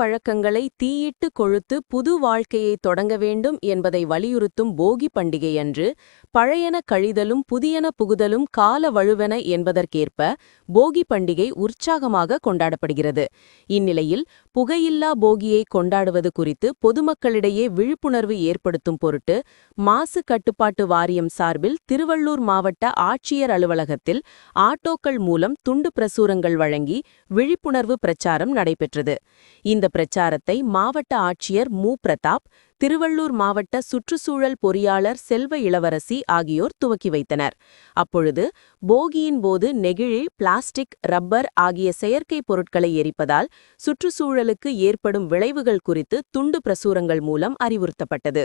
பழக்கங்களை தீயிட்டு கொழுத்து புது வாழ்க்கையை தொடங்க வேண்டும் என்பதை வலியுறுத்தும் போகி பண்டிகையன்று பழையன கழிதலும் புதியன புகுதலும் கால வழுவென என்பதற்கேற்ப போகி பண்டிகை உற்சாகமாக கொண்டாடப்படுகிறது. இந்நிலையில் புகையில்லா போகியை கொண்டாடுவது குறித்து பொதுமக்களிடையே விழிப்புணர்வு ஏற்படுத்தும் பொருட்டு மாசு கட்டுப்பாட்டு வாரியம் சார்பில் திருவள்ளூர் மாவட்ட ஆட்சியர் அலுவலகத்தில் ஆட்டோக்கள் மூலம் துண்டு பிரசுரங்கள் வழங்கி விழிப்புணர்வு பிரச்சாரம் நடைபெற்றது. இந்த பிரச்சாரத்தை மாவட்ட ஆட்சியர் மு. பிரதாப், திருவள்ளூர் மாவட்ட சுற்றுச்சூழல் பொறியாளர் செல்வ இளவரசி ஆகியோர் துவக்கி வைத்தனர். அப்பொழுது போகியின் போது நெகிழி, பிளாஸ்டிக், ரப்பர் ஆகிய செயற்கை பொருட்களை எரிப்பதால் சுற்றுச்சூழலுக்கு ஏற்படும் விளைவுகள் குறித்து துண்டு பிரசுரங்கள் மூலம் அறிவுறுத்தப்பட்டது.